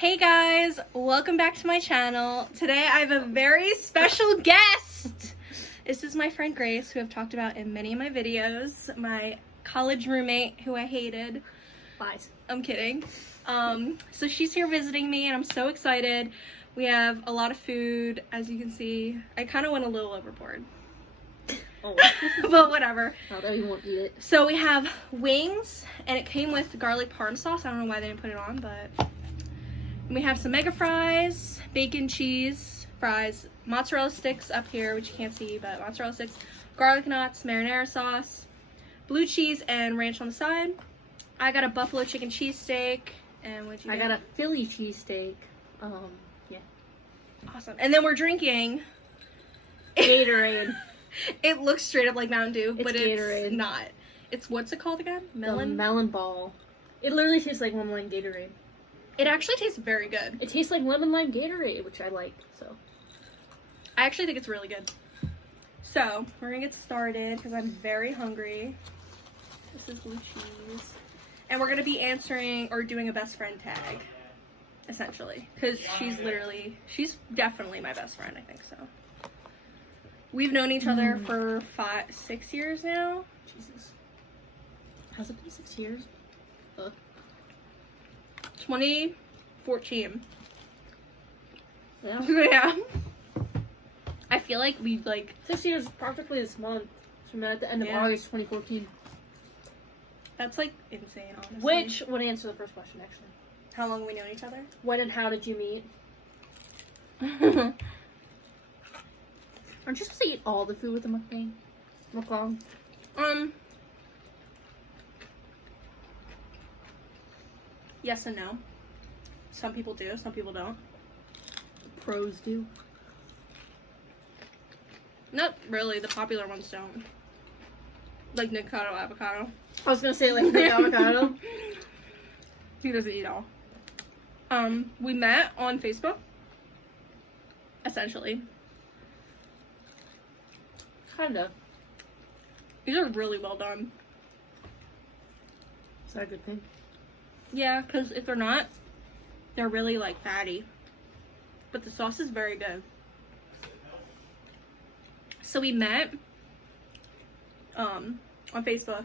Hey guys, welcome back to my channel. Today I have a very special guest. This is my friend Grace, who I've talked about in many of my videos. My college roommate, who I hated. Lies. I'm kidding. So she's here visiting me and I'm so excited. We have a lot of food, as you can see. I kind of went a little overboard. Oh. But whatever. Not that you won't eat it. So we have wings, and it came with garlic parm sauce. I don't know why they didn't put it on, but... And we have some mega fries, bacon, cheese, fries, mozzarella sticks up here, which you can't see, but mozzarella sticks, garlic knots, marinara sauce, blue cheese, and ranch on the side. I got a buffalo chicken cheesesteak, and what'd you get? I got a Philly cheesesteak. Yeah. Awesome. And then we're drinking... Gatorade. It looks straight up like Mountain Dew, but Gatorade. it's not. It's, what's it called again? Melon? Melon ball. It literally tastes like lemon lime Gatorade. It actually tastes very good. It tastes like lemon lime Gatorade, which I like, so. I actually think it's really good. So, we're gonna get started because I'm very hungry. This is blue cheese. And we're gonna be answering or doing a best friend tag, essentially. Because she's definitely my best friend, I think so. We've known each other for 6 years now. Jesus. Has it been 6 years? 2014. Yeah. Yeah. I feel like we 6 years practically this month. So we met at the end of August 2014. That's like insane, honestly. Which would answer the first question, actually. How long have we known each other? When and how did you meet? Aren't you supposed to eat all the food with the mukbang? Mukbang? Yes and no. Some people do, some people don't. Pros do. Not really, the popular ones don't. Like Nikocado avocado. I was gonna say like the avocado. He doesn't eat all. We met on Facebook. Essentially. Kinda. These are really well done. Is that a good thing? Yeah, because if they're not, they're really like fatty. But the sauce is very good. So we met on Facebook.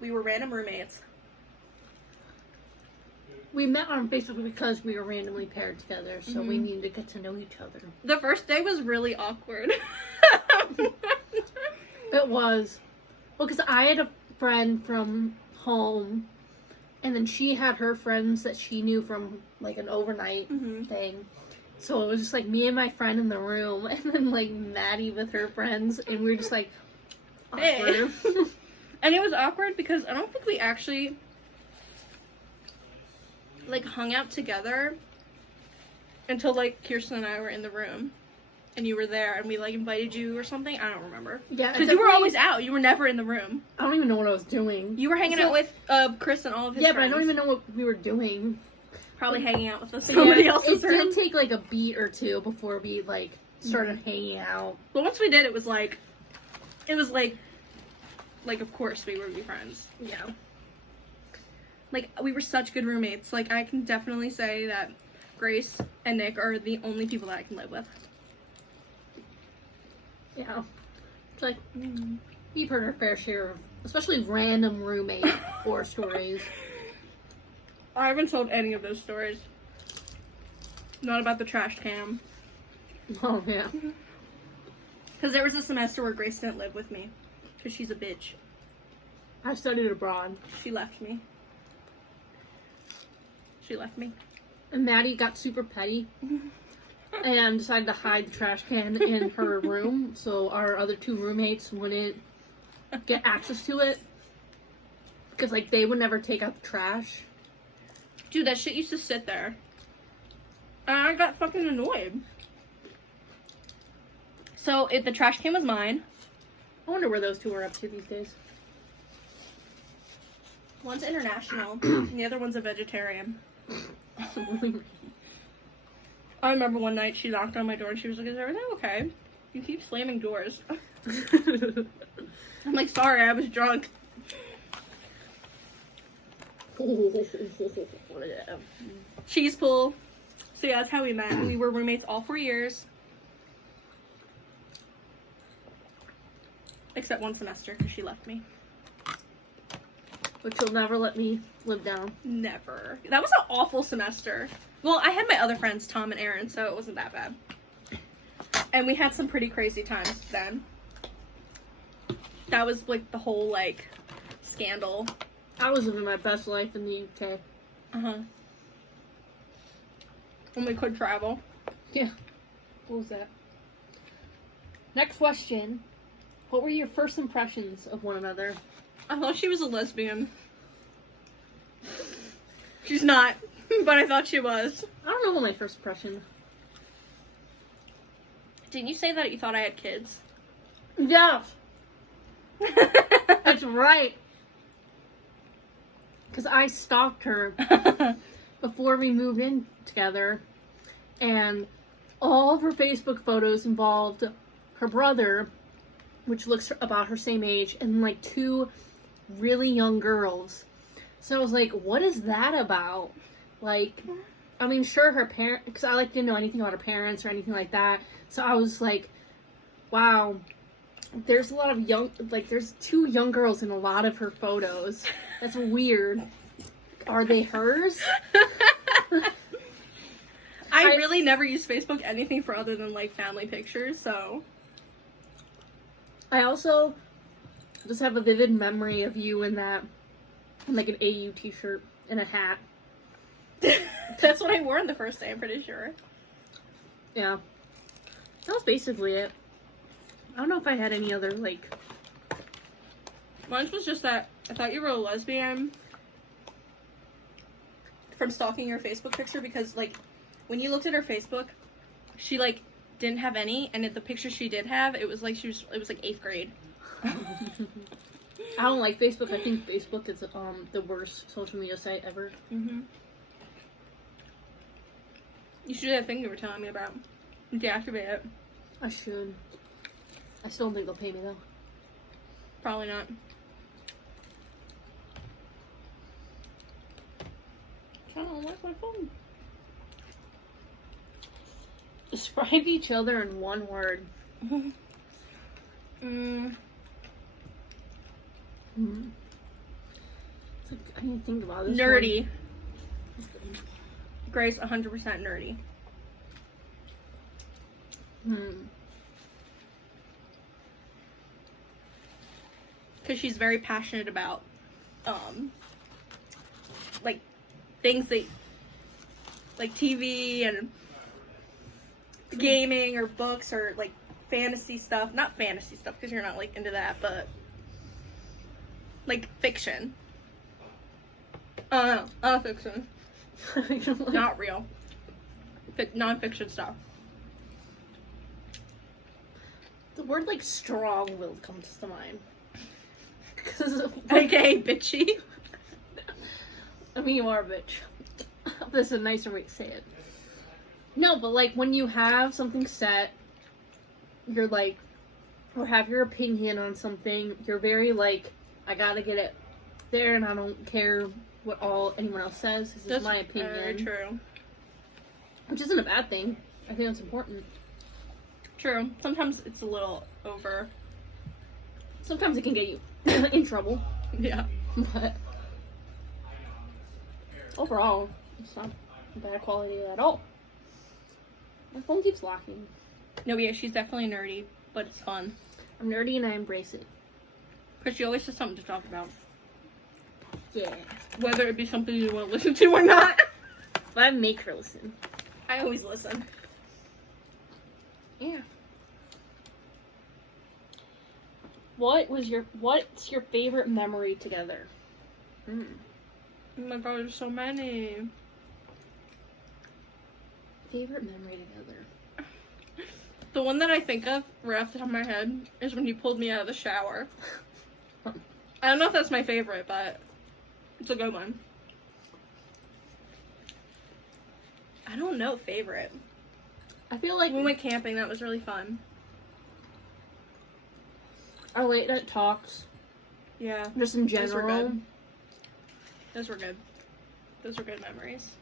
We were random roommates. We met on Facebook because we were randomly paired together, so we needed to get to know each other. The first day was really awkward. It was. Well, because I had a friend from home, and then she had her friends that she knew from, like, an overnight thing. So it was just, like, me and my friend in the room, and then, like, Maddie with her friends, and we were just, like, awkward. Hey. And it was awkward because I don't think we actually, like, hung out together until, like, Kirsten and I were in the room. And you were there, and we, like, invited you or something. I don't remember. Yeah, because you were always out. You were never in the room. I don't even know what I was doing. You were hanging out with Chris and all of his friends. Yeah, but I don't even know what we were doing. Probably hanging out with somebody else's room. It did take, like, a beat or two before we, like, started hanging out. But once we did, it was like, of course we would be friends. Yeah. Like, we were such good roommates. Like, I can definitely say that Grace and Nick are the only people that I can live with. Yeah. It's like, you've heard our fair share of, especially random roommate horror stories. I haven't told any of those stories. Not about the trash can. Oh, yeah. Because there was a semester where Grace didn't live with me. Because she's a bitch. I studied abroad. She left me. And Maddie got super petty. And decided to hide the trash can in her room so our other two roommates wouldn't get access to it. Because, like, they would never take out the trash. Dude, that shit used to sit there. And I got fucking annoyed. So, the trash can was mine. I wonder where those two are up to these days. One's international, and the other one's a vegetarian. I remember one night she knocked on my door and she was like, "Is everything okay? You keep slamming doors." I'm like, "Sorry, I was drunk." Cheese pull. So yeah, that's how we met. We were roommates all 4 years. Except one semester, because she left me. Which you'll never let me live down. Never. That was an awful semester. Well, I had my other friends, Tom and Aaron, so it wasn't that bad. And we had some pretty crazy times then. That was, like, the whole, like, scandal. I was living my best life in the UK. Uh-huh. When we could travel. Yeah. What was that? Next question. What were your first impressions of one another? I thought she was a lesbian. She's not, but I thought she was. I don't know what my first impression. Didn't you say that you thought I had kids? Yeah. That's right. Because I stalked her before we moved in together, and all of her Facebook photos involved her brother, which looks about her same age, and like 2 really young girls. So I was like, what is that about? Like, I mean, sure, her parents, because I didn't know anything about her parents or anything like that. So I was like, wow, there's a lot of there's 2 young girls in a lot of her photos. That's weird. Are they hers? I really never use Facebook anything for other than, like, family pictures, so. I also just have a vivid memory of you in that, in like an AU t-shirt and a hat. That's what I wore on the first day, I'm pretty sure. Yeah. That was basically it. I don't know if I had any other, like... Mine was just that I thought you were a lesbian from stalking your Facebook picture because, like, when you looked at her Facebook, she, like, didn't have any, and the picture she did have, it was like it was like 8th grade. I don't like Facebook. I think Facebook is the worst social media site ever. Mm-hmm. You should do that thing you were telling me about. Deactivate it. I should. I still don't think they'll pay me though. Probably not. Trying to unlock my phone. Describe each other in one word. I need to think about this. Nerdy. Grace, 100% nerdy. Because she's very passionate about, like, things that, like, TV and gaming or books or, like, fantasy stuff. Not fantasy stuff, because you're not, like, into that, but, like, fiction. Fiction. Not real. Non-fiction stuff. The word, like, strong-willed comes to mind. Okay, bitchy. I mean, you are a bitch. This is a nicer way to say it. No, but, like, when you have something set, you're, like, or have your opinion on something, you're very, like, I gotta get it there, and I don't care what anyone else says. This is my opinion. Very true. Which isn't a bad thing. I think it's important. True. Sometimes it's a little over. Sometimes it can get you in trouble. Yeah. But overall, it's not bad quality at all. My phone keeps locking. No, yeah, she's definitely nerdy, but it's fun. I'm nerdy and I embrace it. Because she always has something to talk about. Yeah. Whether it be something you want to listen to or not. But I make her listen. I always listen. Yeah. What's your favorite memory together? Oh my god, there's so many. Favorite memory together. The one that I think of right off the top of my head is when you pulled me out of the shower. I don't know if that's my favorite, but it's a good one. I don't know favorite. I feel like we went camping. That was really fun. Our late night talks. Yeah. Just in general. Those were good. Those were good memories.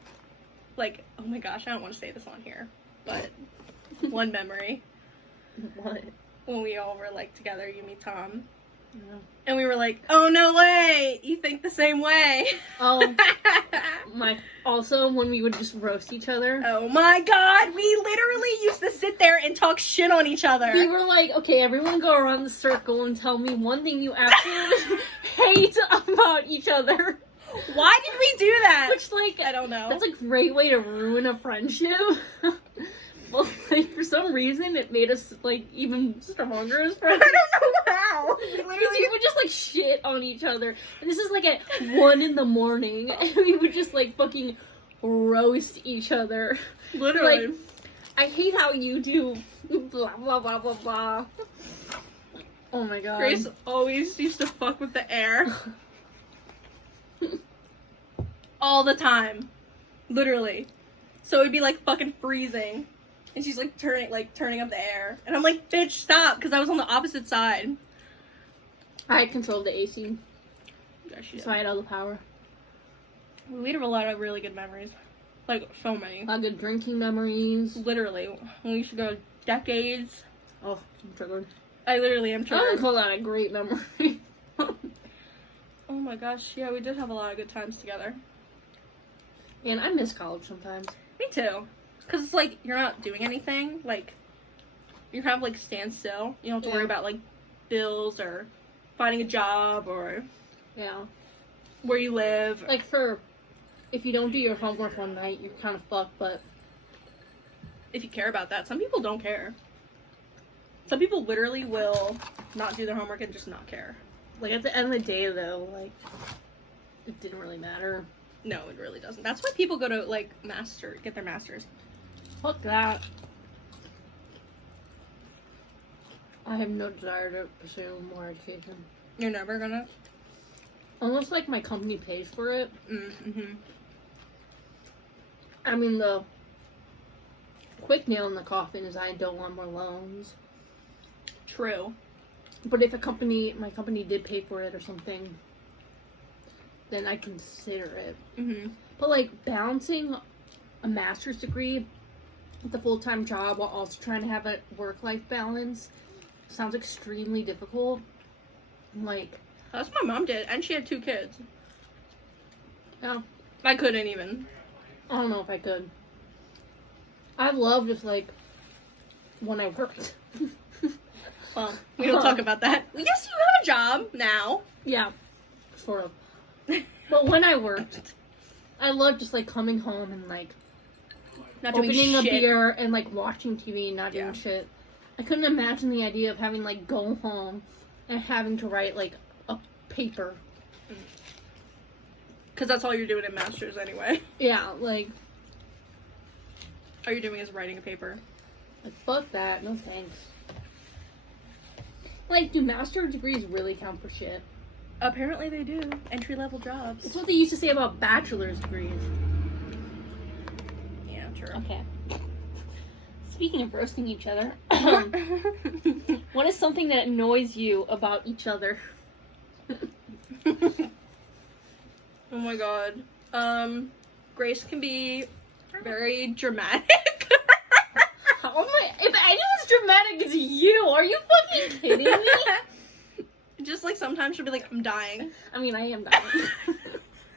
like, oh my gosh, I don't want to say this on here, but one memory. What? When we all were, like, together, you, me, Tom. Yeah. And we were like, oh, no way! You think the same way. Oh, also, when we would just roast each other. Oh my god, we literally used to sit there and talk shit on each other. We were like, okay, everyone go around the circle and tell me one thing you absolutely hate about each other. Why did we do that? Which, like, I don't know. That's a great way to ruin a friendship. Well, like, for some reason, it made us, like, even stronger as friends. I don't know how. Because we would just, like, shit on each other. And this is, like, at 1 in the morning. And we would just, like, fucking roast each other. Literally. Like, I hate how you do blah, blah, blah, blah, blah. Oh, my God. Grace always used to fuck with the air. All the time. Literally. So it'd be, like, fucking freezing. And she's, like, turning up the air. And I'm like, bitch, stop. Because I was on the opposite side. I controlled the AC. Yeah, So I had all the power. We have a lot of really good memories. Like, so many. A lot of good drinking memories. Literally. When we used to go decades. Oh, I'm triggered. I literally am I triggered. would call that a great memory. Oh my gosh, yeah, we did have a lot of good times together. And I miss college sometimes. Me too. Because it's like, you're not doing anything. Like, you have, like, stand still. You don't have to worry about, like, bills or finding a job or Yeah. where you live. Like, if you don't do your homework one night, you're kind of fucked, but... If you care about that. Some people don't care. Some people literally will not do their homework and just not care. Like, at the end of the day, though, like, it didn't really matter. No, it really doesn't. That's why people go to, like, get their masters. Fuck that. I have no desire to pursue more education. You're never gonna? Unless, like, my company pays for it. Mm-hmm. I mean, the quick nail in the coffin is I don't want more loans. True. But if my company did pay for it or something, then I'd consider it. Mm-hmm. But, like, balancing a master's degree with a full-time job while also trying to have a work-life balance sounds extremely difficult. Like... That's what my mom did, and she had 2 kids. Yeah. I couldn't even. I don't know if I could. I love just, like, when I worked. Well, we don't talk about that. Yes, you have a job now. Yeah. Sort of. But when I worked, I loved just, like, coming home and, like, Not doing opening a shit. beer and, like, watching TV and not doing Yeah. shit. I couldn't imagine the idea of having, like, go home and having to write, like, a paper. Because that's all you're doing in masters anyway. Yeah, like... All you're doing is writing a paper. Like, fuck that. No thanks. Like, do master degrees really count for shit? Apparently they do. Entry-level jobs. It's what they used to say about bachelor's degrees. Yeah, true. Okay. Speaking of roasting each other, what is something that annoys you about each other? Oh my god. Grace can be very dramatic. Oh my, if anyone's dramatic, it's you. Are you fucking kidding me? Just like sometimes she'll be like, I'm dying. I mean, I am dying.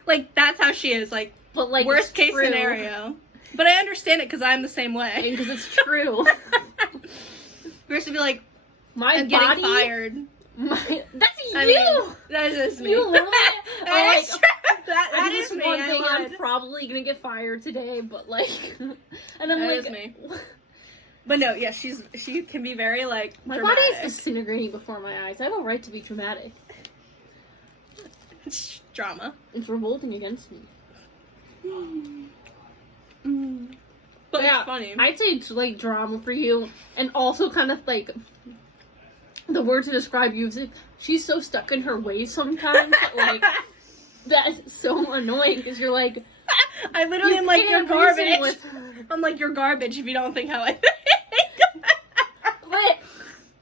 Like, that's how she is. Like, But like, worst it's case true. scenario. But I understand it because I'm the same way. Because it's true. Grace would be like, My I'm body, getting fired. That's you. I mean, that is me. You literally are That like, is true. That is me. one thing I I'm lied. probably gonna get fired today, but like, and I'm That like, is me. But no, yeah, she can be very like my dramatic. body is disintegrating before my eyes. I have a right to be dramatic. It's drama. It's revolting against me. But yeah, it's funny. I'd say it's like drama for you, and also kind of like the word to describe you is like, she's so stuck in her ways sometimes. That, like that's so annoying because you're like, I literally you am like, you're can't reason garbage. with her. I'm like, you're garbage if you don't think how I think. But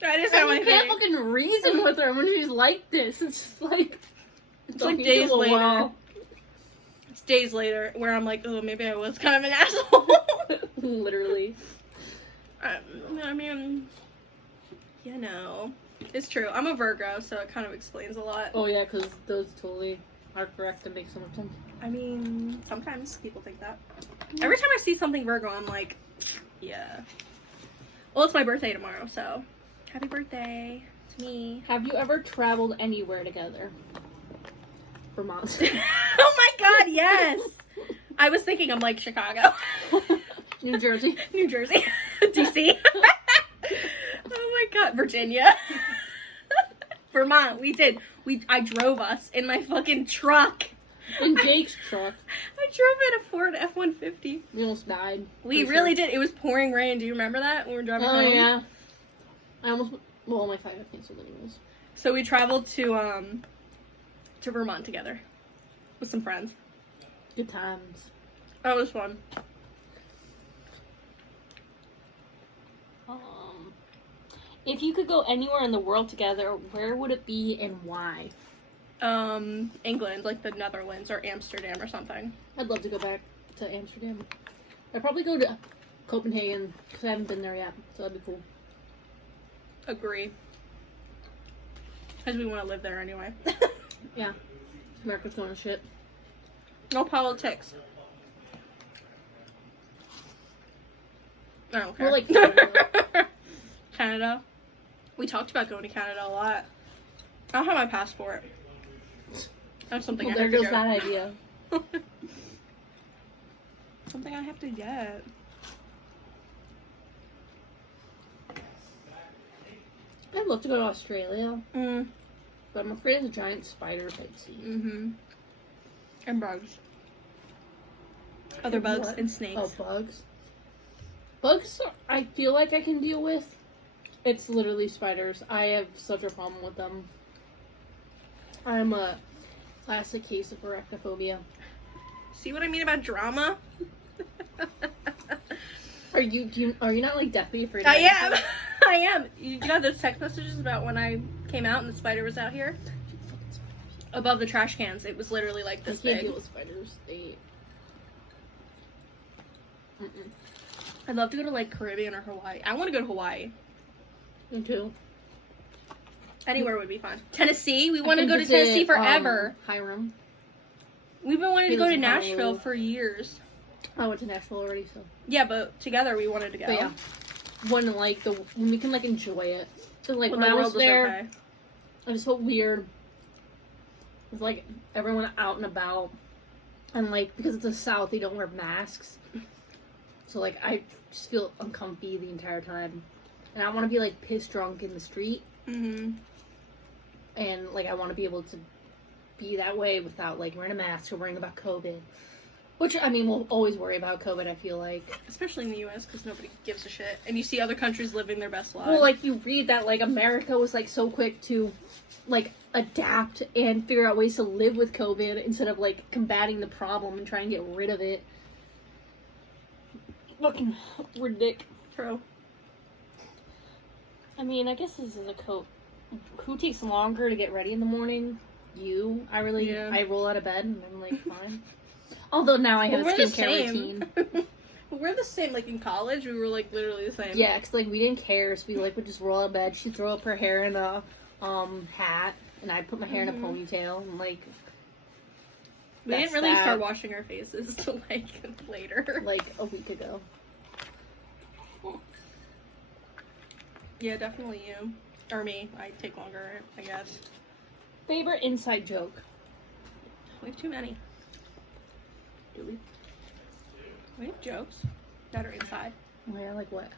That is and how I you can't think. fucking reason with her when she's like this. It's just like It's like days later. It's days later where I'm like, oh, maybe I was kind of an asshole. Literally. I mean, you know, it's true. I'm a Virgo, so it kind of explains a lot. Oh yeah, because those totally are correct and make so much sense. I mean, sometimes people think that. Every time I see something Virgo, I'm like, yeah. Well, it's my birthday tomorrow, so happy birthday to me. Have you ever traveled anywhere together? Vermont. Oh my god, yes! I was thinking, I'm like, Chicago. New Jersey. New Jersey. DC. Oh my god, Virginia. Vermont, we did. I drove us in my fucking truck. In Jake's truck. I drove in a Ford F-150. We almost died. We really did. It was pouring rain. Do you remember that when we were driving home? Oh yeah. I almost. Well, my flight got canceled anyways. So we traveled to Vermont together with some friends. Good times. That was fun. If you could go anywhere in the world together, where would it be and why? England, like the Netherlands or Amsterdam or something. I'd love to go back to Amsterdam. I'd probably go to Copenhagen because I haven't been there yet, so that'd be cool. Agree. Because we want to live there anyway. Yeah. America's going to shit. No politics. I don't care. We're like Canada. We talked about going to Canada a lot. I don't have my passport. That's something well, I there have to goes that idea. Something I have to get. I'd love to go to Australia, Mm. but I'm afraid of the giant spiders I'd see. Mm-hmm. And bugs. Other bugs What? and snakes. Oh, bugs. Bugs, I feel like I can deal with. It's literally spiders. I have such a problem with them. I'm a classic case of arachnophobia. See what I mean about drama? Are you not like deathly afraid of I anything? am. I am. You got those text messages about when I came out and the spider was out here? Above the trash cans. It was literally like this I can't big. deal with spiders. They... Mm-mm. I'd love to go to like Caribbean or Hawaii. I want to go to Hawaii. Me too. Anywhere would be fun. Tennessee. We I want to can go to visit, Tennessee forever. Hiram. We've been wanting to He go lives to in Nashville Honolulu. for years. I went to Nashville already, so. Yeah, but together we wanted to go. But yeah, when we can like enjoy it. So like When when the I was world there, okay. I just felt weird. With like everyone out and about, and like because it's the South, they don't wear masks. So like I just feel uncomfy the entire time, and I want to be like piss drunk in the street, Mm-hmm. and like I want to be able to be that way without like wearing a mask or worrying about COVID. Which, I mean, we'll always worry about COVID, I feel like. Especially in the U.S. because nobody gives a shit. And you see other countries living their best lives. Well, like, you read that, like, America was, like, so quick to, like, adapt and figure out ways to live with COVID instead of, like, combating the problem and trying to get rid of it. Fucking ridiculous. True. I mean, I guess this is a who takes longer to get ready in the morning? You. I roll out of bed and I'm, like, fine. Although now I have a skincare routine. We're the same. Like in college, we were like literally the same. Yeah, because like we didn't care, so we like would just roll out of bed. She'd throw up her hair in a hat, and I'd put my hair in a ponytail, and like we didn't really start washing our faces till like later, like a week ago. Yeah, definitely you or me. I take longer, I guess. Favorite inside joke? We have too many. Do we? We have jokes that are inside. Yeah, like what?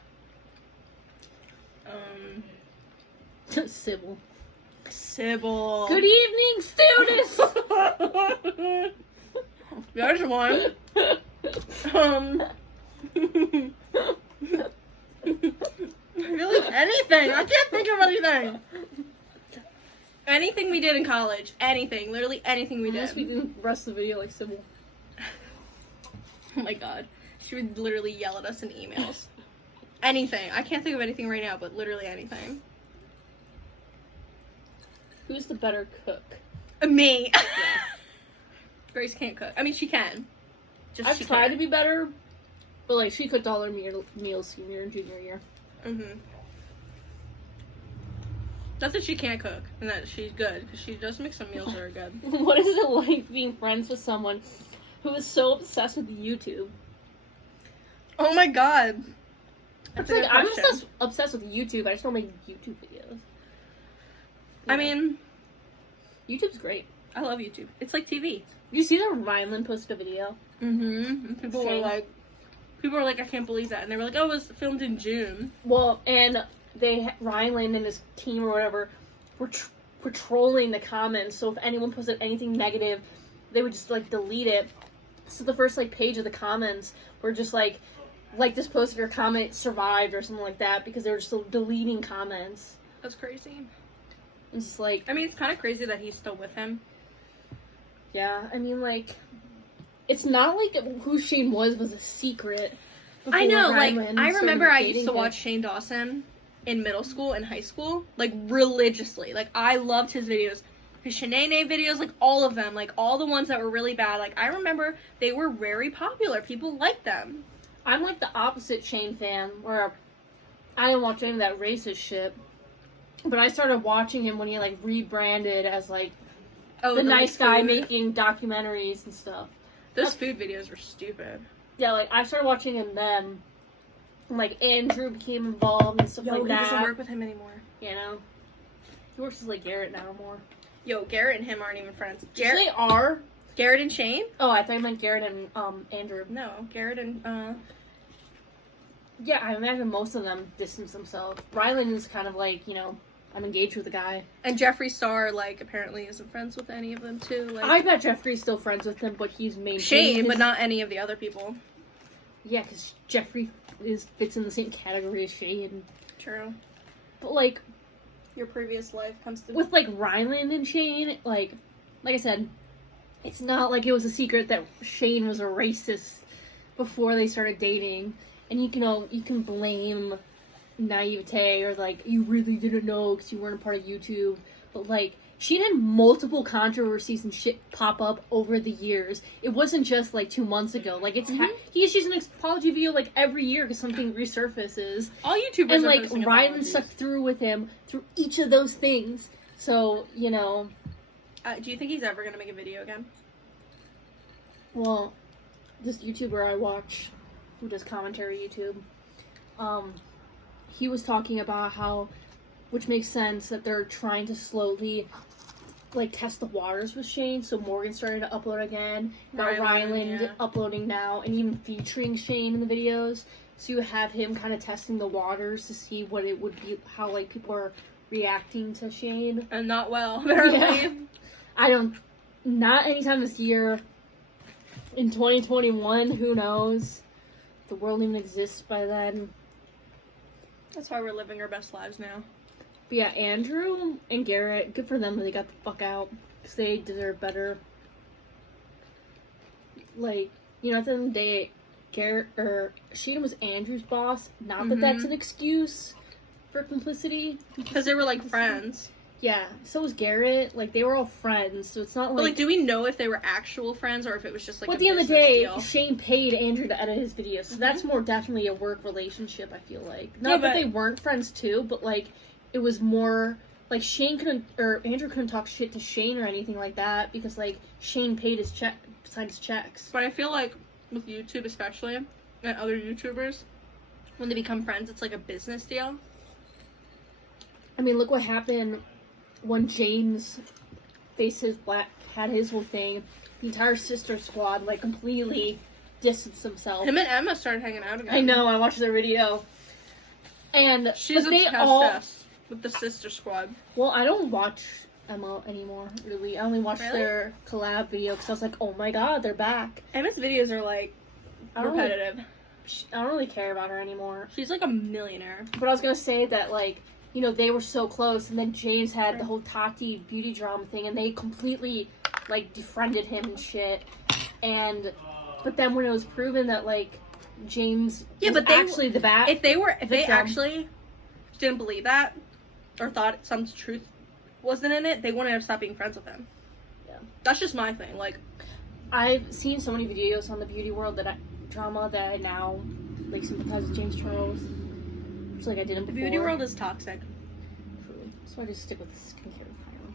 Sybil. Sybil. Good evening, students! There's one. I feel like anything. I can't think of anything. Anything we did in college. Anything. Literally anything we did. Unless we didn't rest the video like Sybil. Oh my god. She would literally yell at us in emails. Anything. I can't think of anything right now, but literally anything. Who's the better cook? Me. Yeah. Grace can't cook. I mean, she can. Just I've she tried can't. to be better, but like she cooked all her meals senior and junior year. That's that she can't cook and that she's good because she does make some meals that are good. What is it like being friends with someone who is so obsessed with YouTube? Oh my god. It's like I'm obsessed with YouTube. I just don't make YouTube videos. I mean, YouTube's great. I love YouTube. It's like TV. You see that Ryan posted a video? People were like, I can't believe that, and they were like, oh, it was filmed in June. Well, and Ryan and his team or whatever were trolling the comments. So if anyone posted anything negative, they would just like delete it. So the first like page of the comments were just like this post or comment survived or something like that because they were just deleting comments. That's crazy. It's just like, I mean, it's kind of crazy that he's still with him. Yeah, I mean, like, it's not like who Shane was a secret. I know, like, I remember I used to watch Shane Dawson in middle school and high school, like, religiously. Like, I loved his videos. His Shanae videos, like, all of them. Like, all the ones that were really bad. Like, I remember they were very popular. People liked them. I'm, like, the opposite Shane fan, where I didn't watch any of that racist shit. But I started watching him when he, like, rebranded as, like, the nice guy making documentaries and stuff. Those food videos were stupid. Yeah, like, I started watching him then. And, like, Andrew became involved and stuff like that. He doesn't work with him anymore. You know? He works with, like, Garrett now more. Yo, Garrett and him aren't even friends. They are. Garrett and Shane? Oh, I thought you meant Garrett and, Andrew. No, Garrett and, Yeah, I imagine most of them distance themselves. Rylan is kind of like, you know, I'm engaged with a guy. And Jeffree Star, like, apparently isn't friends with any of them, too. Like, I bet Jeffree's still friends with him, but he's maintaining Shane, but not any of the other people. Yeah, because Jeffree fits in the same category as Shane. True. But, like, your previous life comes to... With, like, Rylan and Shane, like I said, it's not like it was a secret that Shane was a racist before they started dating. And you can blame naivete or like you really didn't know because you weren't a part of YouTube, but like she had multiple controversies and shit pop up over the years. It wasn't just like 2 months ago. Like it's he's using an apology video like every year because something resurfaces. All YouTubers and are like posting Ryan apologies. stuck through with him through each of those things. So you know, do you think he's ever gonna make a video again? Well, this YouTuber I watch, who does commentary YouTube, he was talking about how, which makes sense, that they're trying to slowly, like, test the waters with Shane. So Morgan started to upload again, now Ryland uploading now, and even featuring Shane in the videos. So you have him kind of testing the waters to see what it would be, how, like, people are reacting to Shane. And not well, apparently. Yeah. Not anytime this year. In 2021, who knows? The world even exists by then. That's why we're living our best lives now. But yeah, Andrew and Garrett, good for them that they got the fuck out. Because they deserve better. Like, you know, at the end of the day, Shane was Andrew's boss. Not that that's an excuse for complicity. Because they were, like, friends. Yeah, so was Garrett. Like, they were all friends, so it's not like... But, like, do we know if they were actual friends or if it was just, like, at the end of the day, deal? Shane paid Andrew to edit his videos, so that's more definitely a work relationship, I feel like. Not that they weren't friends, too, but, like, it was more... Like, Andrew couldn't talk shit to Shane or anything like that, because, like, Shane paid his checks. But I feel like, with YouTube especially, and other YouTubers, when they become friends, it's like a business deal. I mean, look what happened... When James had his whole thing, the entire sister squad, like, completely distanced themselves. Him and Emma started hanging out again. I know, I watched their video. And she's obsessed with the sister squad. Well, I don't watch Emma anymore, really. I only watched their collab video because I was like, oh my god, they're back. Emma's videos are, like, repetitive. I don't really care about her anymore. She's, like, a millionaire. But I was gonna say that, like, you know, they were so close, and then James had the whole Tati beauty drama thing, and they completely, like, defriended him and shit. But then when it was proven that, like, James was actually the bat... If they actually didn't believe that, or thought some truth wasn't in it, they wouldn't have stopped being friends with him. Yeah. That's just my thing, like... I've seen so many videos on the beauty world drama that I now like sympathize with James Charles. Just like I didn't before. The beauty world is toxic. Truly. So I just stick with skincare entirely.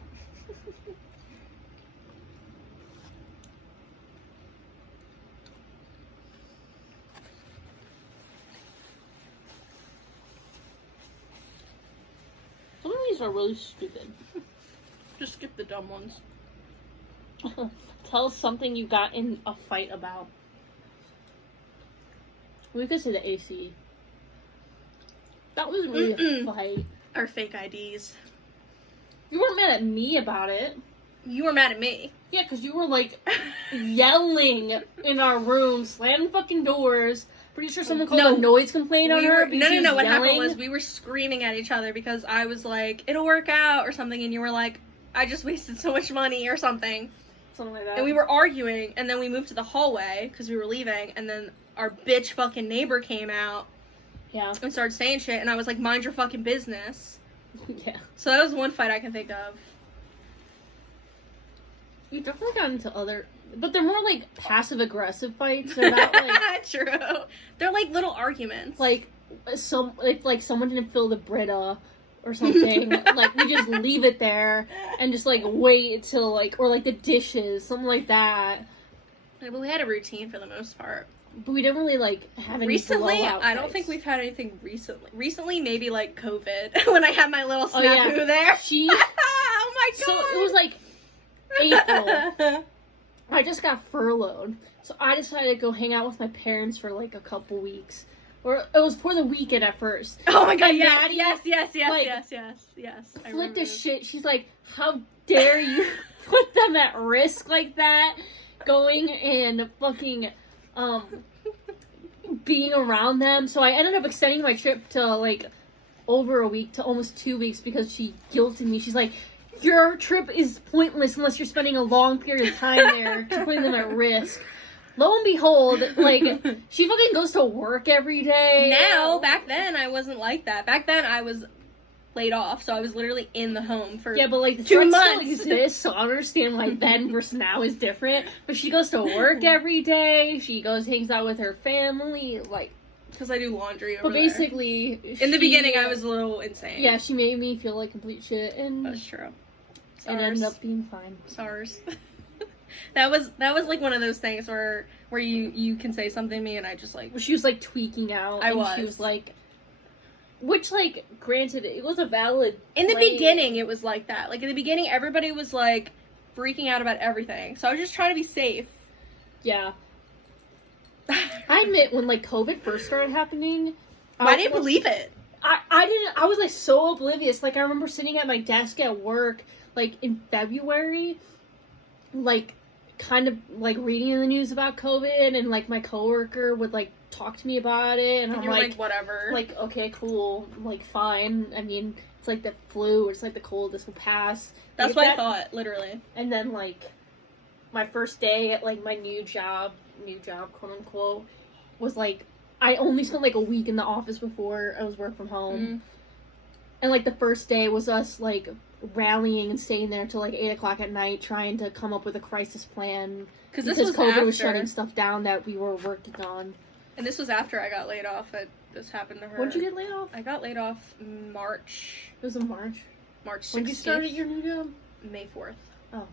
Some of these are really stupid. Just skip the dumb ones. Tell us something you got in a fight about. We could say the AC. That was really a fight. Our fake IDs. You weren't mad at me about it. You were mad at me. Yeah, because you were like yelling in our room, slamming fucking doors. Pretty sure someone called a noise complaint on her. No. What happened was we were screaming at each other because I was like, it'll work out or something. And you were like, I just wasted so much money or something. Something like that. And we were arguing. And then we moved to the hallway because we were leaving. And then our bitch fucking neighbor came out. Yeah. And started saying shit. And I was like, mind your fucking business. Yeah. So that was one fight I can think of. We definitely got into other... But they're more like passive-aggressive fights. They're not like... True. They're like little arguments. Like, if someone didn't fill the Brita or something, like, we just leave it there and just, like, wait till, like... Or, like, the dishes, something like that. Yeah, but we had a routine for the most part. But we didn't really, like, have any recently, blowout I don't fights. think we've had anything recently. Recently, maybe, like, COVID. When I had my little snafu there. Oh, my God. So, it was, like, April. I just got furloughed. So, I decided to go hang out with my parents for, like, a couple weeks. Or, it was for the weekend at first. Oh, my God, And yes, Maddie, yes. Flipped a shit. She's like, how dare you put them at risk like that? Going and fucking, being around them. So I ended up extending my trip to, like, over a week to almost 2 weeks because she guilted me. She's like, your trip is pointless unless you're spending a long period of time there to putting them at risk. Lo and behold, like, she fucking goes to work every day. Now, back then, I wasn't like that. Back then, I was laid off, so I was literally in the home for 2 months. The 2 months. Still exists, so I understand why then versus now is different. But she goes to work every day. She goes, hangs out with her family, like. Because I do laundry over But basically, in the beginning, I was a little insane. Yeah, she made me feel like complete shit, and that's true. It ended up being fine. SARS. That was like one of those things where you can say something to me and I just like... She was like tweaking out. She was like... Which, like, granted, it was a valid In the beginning, it was like that. Like, in the beginning, everybody was, like, freaking out about everything. So I was just trying to be safe. Yeah. I admit, when, like, COVID first started happening... I didn't believe it. I didn't... I was, like, so oblivious. Like, I remember sitting at my desk at work, like, in February, like, kind of, like, reading the news about COVID, and, like, my coworker would, like, talk to me about it, and I'm like, whatever. Like, okay, cool, like, fine. I mean, it's like the flu, it's like the cold, this will pass. That's what I thought, literally. And then, like, my first day at, like, my new job, quote unquote, was, like, I only spent, like, a week in the office before I was work from home. Mm. And, like, the first day was us, like, rallying and staying there till, like, 8 o'clock at night, trying to come up with a crisis plan. Because COVID was shutting stuff down that we were working on. And this was after I got laid off. This happened to her. When did you get laid off? I got laid off March. It was in March? March 16th. When did you start at your new job? May 4th. Oh.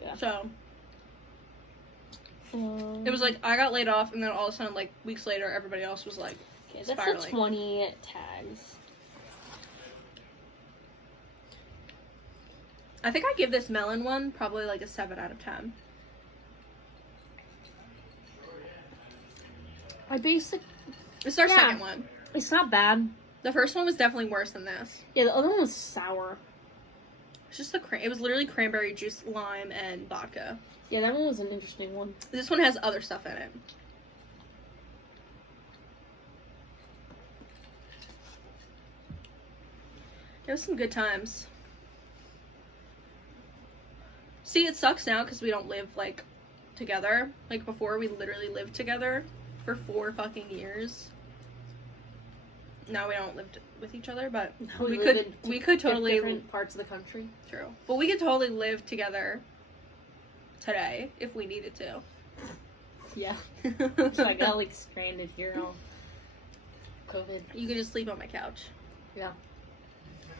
Yeah. So. It was like, I got laid off, and then all of a sudden, like, weeks later, everybody else was like, okay, that's spiraling. The 20 tags. I think I give this melon one probably like a 7 out of 10. It's our second one. It's not bad. The first one was definitely worse than this. Yeah, the other one was sour. It's just it was literally cranberry juice, lime, and vodka. Yeah, that one was an interesting one. This one has other stuff in it. It was some good times. See, it sucks now because we don't live, like, together. Like, before, we literally lived together for 4 fucking years. Now we don't live with each other, but we could totally... different parts of the country. True. But we could totally live together today if we needed to. Yeah. So I got like stranded here on COVID. You could just sleep on my couch. Yeah.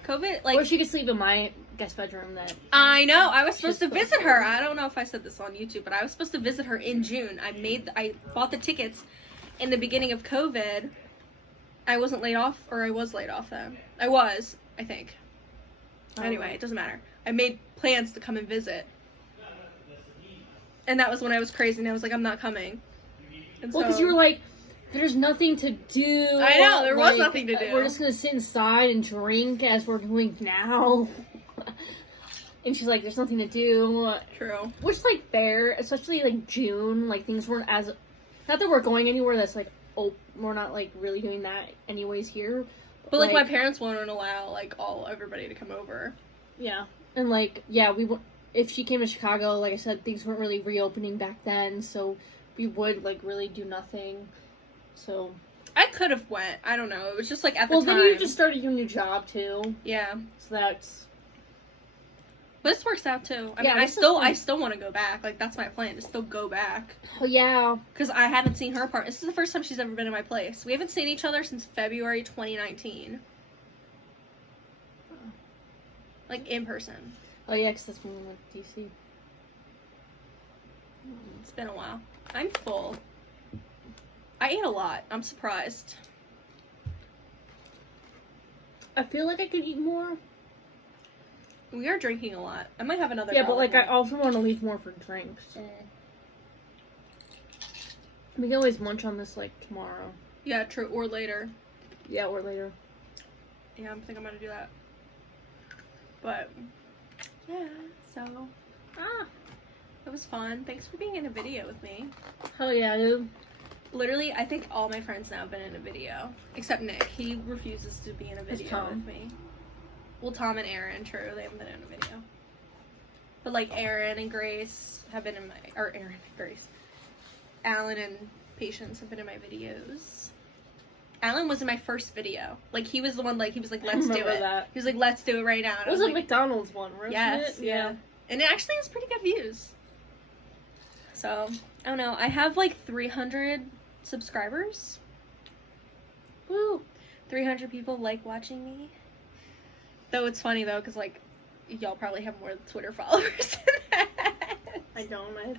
COVID, like... Or she could sleep in my guest bedroom that... I know. I was supposed to visit her. I don't know if I said this on YouTube, but I was supposed to visit her in June. I bought the tickets in the beginning of COVID. I wasn't laid off, or I was laid off then. I was, I think. Anyway, it doesn't matter. I made plans to come and visit. And that was when I was crazy, and I was like, I'm not coming. And well, because you were like, there's nothing to do. I know, there was nothing to do. We're just going to sit inside and drink as we're doing now. And she's like, there's nothing to do. True. Which is, like, fair, especially, like, June. Like, things weren't as... Not that we're going anywhere that's, like, oh, we're not, like, really doing that anyways here. But, like, my parents won't allow, like, everybody to come over. Yeah. And, like, yeah, if she came to Chicago, like I said, things weren't really reopening back then, so we would, like, really do nothing. So... I could have went. I don't know. It was just, like, at the time. Well, then you just started your new job, too. Yeah. So that's... But this works out, too. I mean, I still want to go back. Like, that's my plan, to still go back. Oh, yeah. Because I haven't seen her apartment. This is the first time she's ever been in my place. We haven't seen each other since February 2019. Like, in person. Oh, yeah, because that's when we went to DC. It's been a while. I'm full. I ate a lot. I'm surprised. I feel like I could eat more. We are drinking a lot. I might have another. Yeah, but, like, I also want to leave more for drinks. We can always munch on this, like, tomorrow. Yeah, true. Or later. Yeah, or later. Yeah, I think I'm gonna do that. But, yeah, so, it was fun. Thanks for being in a video with me. Hell yeah, dude. Literally, I think all my friends now have been in a video. Except Nick. He refuses to be in a video with me. Well, Tom and Aaron, true. They haven't been in a video. But, like, Aaron and Grace have been in my... Or, Aaron and Grace. Alan and Patience have been in my videos. Alan was in my first video. Like, he was the one, like, he was like, let's do it. That. He was like, let's do it right now. And it was like, a McDonald's one, wasn't yes, it? yeah. And it actually has pretty good views. So, I don't know. I have, like, 300 subscribers. Woo! 300 people like watching me. Though it's funny, though, because, like, y'all probably have more Twitter followers than that. I don't. I have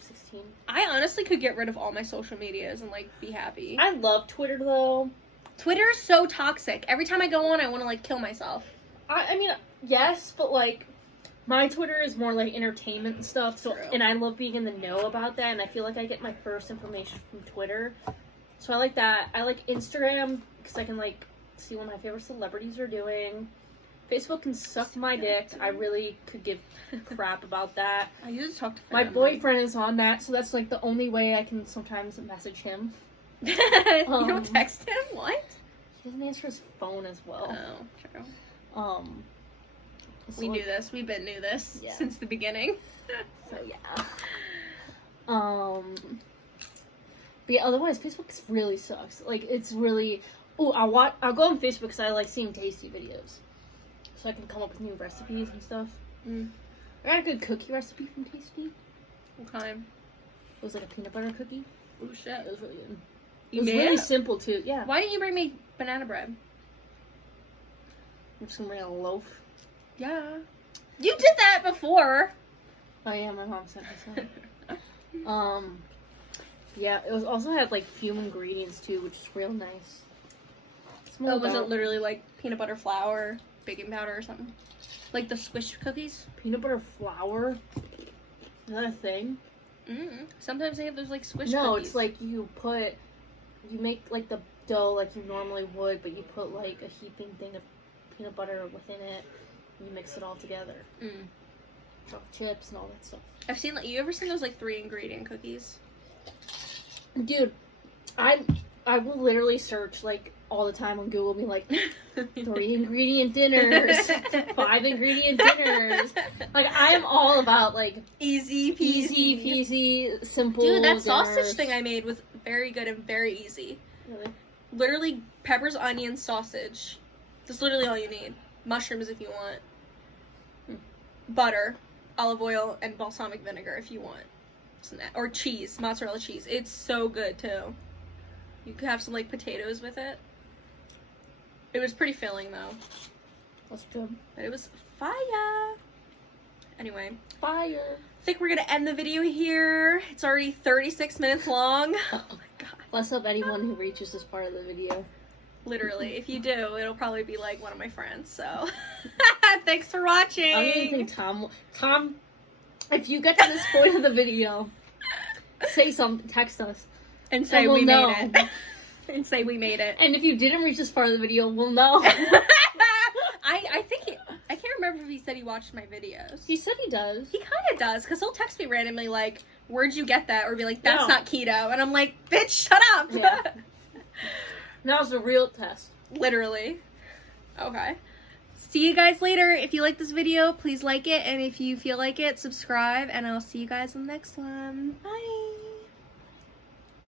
16. I honestly could get rid of all my social medias and, like, be happy. I love Twitter, though. Twitter's so toxic. Every time I go on, I want to, like, kill myself. I mean, yes, but, like, my Twitter is more, like, entertainment and stuff, so, and I love being in the know about that, and I feel like I get my first information from Twitter. So I like that. I like Instagram, because I can, like, see what my favorite celebrities are doing. Facebook can suck my dick. I really could give crap about that. I used to talk to my boyfriend is on that, so that's like the only way I can sometimes message him. You don't text him? What? He doesn't answer his phone as well. Oh, true. So we knew this. We've been knew this since the beginning. So yeah. But yeah, otherwise Facebook really sucks. Like it's really. Oh, I'll go on Facebook because I like seeing tasty videos. So I can come up with new recipes and stuff. I got a good cookie recipe from Tasty. What kind? It was like a peanut butter cookie. Oh shit. It was really good. You it was really simple too, yeah. Why didn't you bring me banana bread? I'm just gonna bring a loaf. Yeah. You did that before! Oh yeah, my mom sent me some. Yeah, it was also had like few ingredients too, which is real nice. Oh, was it literally like peanut butter flour? Baking powder or something, like the squish cookies. Peanut butter flour. Is that a thing? Sometimes they have those like squish. No, cookies. It's like you make like the dough like you normally would, but you put like a heaping thing of peanut butter within it. And you mix it all together. Chocolate chips and all that stuff. I've seen like you ever seen those like 3-ingredient cookies? Dude, I will literally search like all the time on Google, be like 3-ingredient dinners, 5-ingredient dinners. Like I am all about like easy peasy, simple. Dude, that dinners. sausage thing I made was very good and very easy. Really? Literally peppers, onions, sausage. That's literally all you need. Mushrooms if you want. Butter. olive oil and balsamic vinegar if you want. Or cheese, mozzarella cheese. It's so good too. You could have some like potatoes with it. It was pretty filling though. That's good. But it was fire. Anyway. Fire. I think we're gonna end the video here. It's already 36 minutes long. Oh my god. Bless up anyone who reaches this part of the video. Literally. If you do, it'll probably be like one of my friends, so. Thanks for watching. I don't even think Tom, if you get to this point of the video, say something, text us. And say we'll we know. made it. And say we made it. And if you didn't reach this part of the video, we'll know. I think I can't remember if he said he watched my videos. He said he does. He kind of does, because he'll text me randomly like, where'd you get that? Or be like, that's No. not keto. And I'm like, bitch, shut up. Yeah. That was a real test. Literally. Okay. See you guys later. If you like this video, please like it. And if you feel like it, subscribe. And I'll see you guys in the next one. Bye.